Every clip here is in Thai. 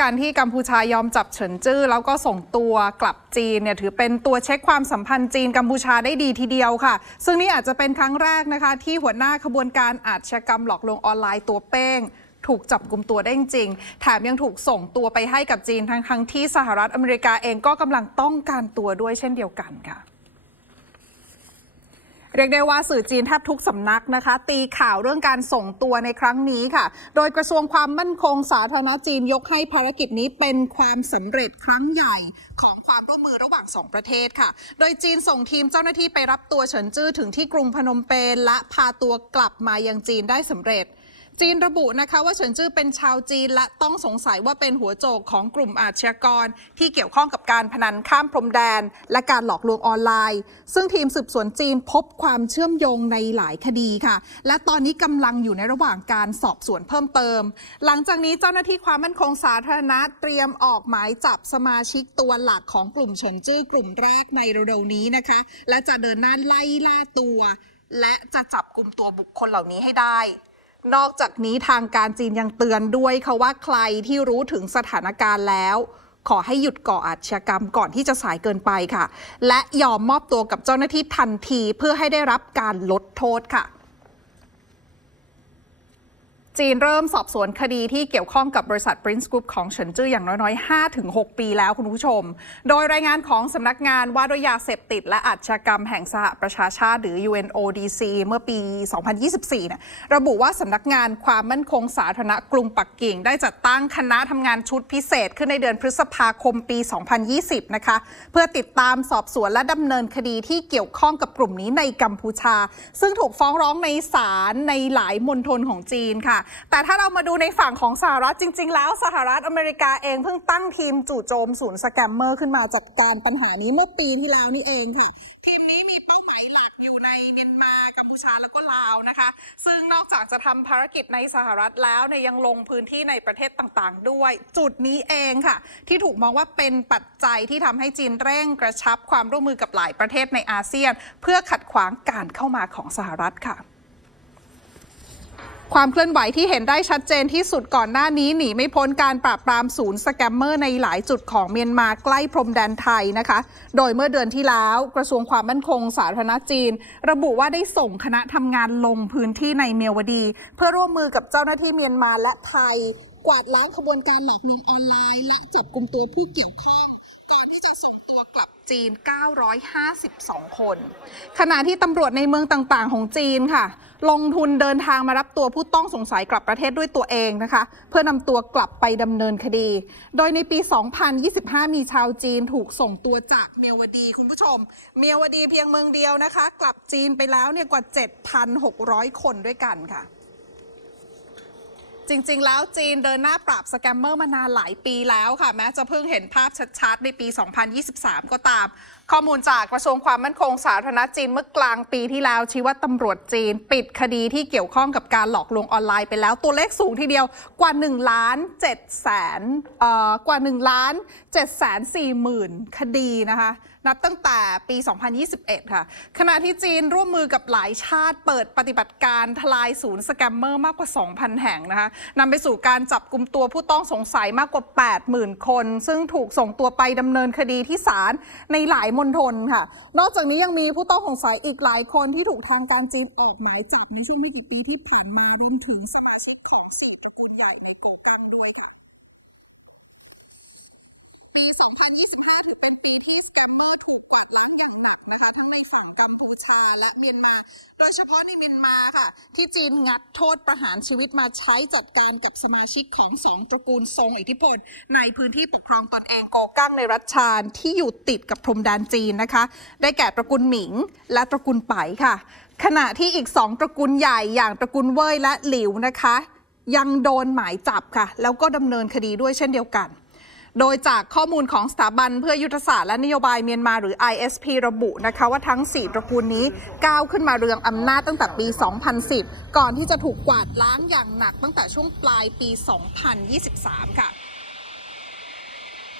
การที่กัมพูชายอมจับเฉินจื้อ แล้วก็ส่งตัวกลับจีนเนี่ยถือเป็นตัวเช็คความสัมพันธ์จีนกัมพูชาได้ดีทีเดียวค่ะ ซึ่งนี่อาจจะเป็นครั้งแรกนะคะ ที่หัวหน้าขบวนการอาชญากรรมหลอกลวงออนไลน์ตัวเป้ง ถูกจับกลุ่มตัวได้จริง แถมยังถูกส่งตัวไปให้กับจีนทั้งทั้งที่สหรัฐอเมริกาเองก็กำลังต้องการตัวด้วยเช่นเดียวกันค่ะ เรียกได้ว่าสื่อจีนแทบทุกสำนักนะคะ ตีข่าวเรื่องการส่งตัวในครั้งนี้ค่ะ โดยกระทรวงความมั่นคงสาธารณจีนยกให้ภารกิจนี้เป็นความสำเร็จครั้งใหญ่ของความร่วมมือระหว่างสองประเทศค่ะ โดยจีนส่งทีมเจ้าหน้าที่ไปรับตัวเฉินจื้อถึงที่กรุงพนมเปญและพาตัวกลับมายังจีนได้สำเร็จ จีนระบุนะคะว่าเฉินจื้อเป็นชาวจีน และต้องสงสัยว่าเป็นหัวโจกของกลุ่มอาชญากร ที่เกี่ยวข้องกับการพนันข้ามพรมแดน และการหลอกลวงออนไลน์ ซึ่งทีมสืบสวนจีนพบความเชื่อมโยงในหลายคดีค่ะ และตอนนี้กำลังอยู่ในระหว่างการสอบสวนเพิ่มเติม หลังจากนี้เจ้าหน้าที่ความมั่นคงสาธารณะเตรียมออกหมายจับสมาชิกตัวหลักของกลุ่มเฉินจื้อกลุ่มแรกในเร็วๆนี้นะคะ และจะเดินหน้าไล่ล่าตัว และจะจับกลุ่มตัวบุคคลเหล่านี้ให้ได้ นอกจากนี้ทางการจีนยังเตือนด้วยค่ะว่าใครที่รู้ถึงสถานการณ์แล้ว ขอให้หยุดก่ออาชญากรรมก่อนที่จะสายเกินไปค่ะ และยอมมอบตัวกับเจ้าหน้าที่ทันทีเพื่อให้ได้รับการลดโทษค่ะ จีนเริ่มสอบสวนคดีที่เกี่ยวข้องกับบริษัท Prince Group ของเฉินจื้ออย่างน้อยๆ 5-6 ปีแล้วคุณผู้ชม โดยรายงานของสำนักงานว่าด้วยยาเสพติด และอาชญากรรมแห่งสหประชาชาติหรือ UNODC เมื่อปี 2024เนี่ยระบุว่าสำนักงานความมั่นคงสาธารณะกรุงปักกิ่ง ได้จัดตั้งคณะทำงานชุดพิเศษ ขึ้นในเดือนพฤษภาคมปี 2020 นะคะ เพื่อติดตามสอบสวนและดำเนินคดีที่เกี่ยวข้องกับกลุ่มนี้ในกัมพูชา ซึ่งถูกฟ้องร้องในศาลในหลายมณฑลของจีนค่ะแต่ถ้าเรามาดูในฝั่งของสหรัฐจริง ๆ แล้วสหรัฐอเมริกาเองเพิ่งตั้งทีมจู่โจมศูนย์สแกมเมอร์ขึ้นมาจัดการปัญหานี้เมื่อปีที่แล้วนี่เองค่ะ ทีมนี้มีเป้าหมายหลักอยู่ในเมียนมากัมพูชาแล้วก็ลาวนะคะ ซึ่งนอกจากจะทำภารกิจในสหรัฐแล้วเนี่ยยังลงพื้นที่ในประเทศต่างๆ ด้วย จุดนี้เองค่ะ ที่ถูกมองว่าเป็นปัจจัยที่ทำให้จีนเร่งกระชับความร่วมมือกับหลายประเทศในอาเซียน เพื่อขัดขวางการเข้ามาของสหรัฐค่ะ ความเคลื่อนไหวที่เห็นได้ชัดเจนที่สุดก่อนหน้านี้หนีไม่พ้นการปราบปรามศูนย์สแกมเมอร์ในหลายจุดของเมียนมาใกล้พรมแดนไทยนะคะ โดยเมื่อเดือนที่แล้วกระทรวงความมั่นคงสาธารณจีน ระบุว่าได้ส่งคณะทำงานลงพื้นที่ในเมียวดี เพื่อร่วมมือกับเจ้าหน้าที่เมียนมาและไทย กวาดล้างขบวนการหลอกลวงออนไลน์และจับกลุ่มตัวผู้เกี่ยวข้องก่อนที่จะส่งตัวกลับจีน 952 คน ขณะที่ตำรวจในเมืองต่างๆ ของจีนค่ะ ลงทุนเดินทางมารับตัวผู้ต้องสงสัยกลับประเทศด้วยตัวเองนะคะ เพื่อนำตัวกลับไปดำเนินคดี โดยในปี 2025 มีชาวจีนถูกส่งตัวจากเมียวดีคุณผู้ชม เมียวดีเพียงเมืองเดียวนะคะ กลับจีนไปแล้วเนี่ยกว่า 7,600 คนด้วยกันค่ะจริง ๆ แล้วจีนเดินหน้าปราบสแกมเมอร์มานานหลายปีแล้วค่ะ แม้จะเพิ่งเห็นภาพชัด ๆ ในปี 2023 ก็ตาม ข้อมูลจากกระทรวงความมั่นคงสาธารณจีนเมื่อกลางปีที่แล้วชี้ว่าตำรวจจีน ปิดคดีที่เกี่ยวข้องกับการหลอกลวงออนไลน์ไปแล้ว ตัวเลขสูงทีเดียวกว่า1ล้าน7แสนเอ่อกว่า1ล้าน7แสน4หมื่นคดีนะคะ นับตั้งแต่ปี 2021 ค่ะ ขณะที่จีนร่วมมือกับหลายชาติเปิดปฏิบัติการทลายศูนย์สแกมเมอร์มากกว่า 2,000 แห่งนะคะนำไปสู่การจับกลุ่มตัวผู้ต้องสงสัยมากกว่า 80,000 คน ซึ่งถูกส่งตัวไปดำเนินคดีที่ศาลในหลายมณฑลค่ะ นอกจากนี้ยังมีผู้ต้องสงสัยอีกหลายคนที่ถูกทางการจีนออกหมายจับในช่วงไม่กี่ปีที่ผ่านมารวมถึงสมาชิกของสี่ตระกูลใหญ่ในโกกังด้วยค่ะ ปี 2025 ถือเป็นปีที่สแกมเมอร์ถูกกวาดล้างอย่างหนักนะคะ ทั้งในฝั่งกัมพูชา และเมียนมา โดยเฉพาะในเมียนมาค่ะ ที่จีนงัดโทษประหารชีวิตมาใช้จัดการกับสมาชิกของสองตระกูลทรงอิทธิพล ในพื้นที่ปกครองตนเองโกกั้งในรัฐชานที่อยู่ติดกับพรมแดนจีนนะคะ ได้แก่ตระกูลหมิง และตระกูลไปค่ะ ขณะที่อีกสองตระกูลใหญ่อย่างตระกูลเว่ยและหลิวนะคะ ยังโดนหมายจับค่ะ แล้วก็ดำเนินคดีด้วยเช่นเดียวกัน โดยจากข้อมูลของสถาบันเพื่อยุทธศาสตร์และนโยบายเมียนมาหรือ ISP ระบุนะคะว่าทั้ง 4 ตระกูลนี้ก้าวขึ้นมาเรืองอำนาจตั้งแต่ปี 2010 ก่อนที่จะถูกกวาดล้างอย่างหนักตั้งแต่ช่วงปลายปี 2023 ค่ะ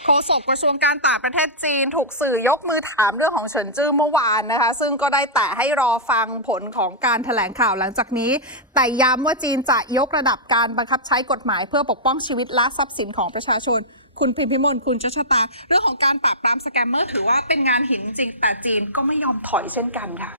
โฆษกกระทรวงการต่างประเทศจีนถูกสื่อยกมือถามเรื่องของเฉินจื้อเมื่อวานนะคะ ซึ่งก็ได้แต่ให้รอฟังผลของการถแถลงข่าวหลังจากนี้ แต่ย้ำว่าจีนจะยกระดับการบังคับใช้กฎหมายเพื่อปกป้องชีวิตและทรัพย์สินของประชาชน คุณพิมพิมลคุณชัชตา เรื่องของการปราบปรามสแกมเมอร์ถือว่าเป็นงานหินจริงแต่จีนก็ไม่ยอมถอยเช่นกันค่ะ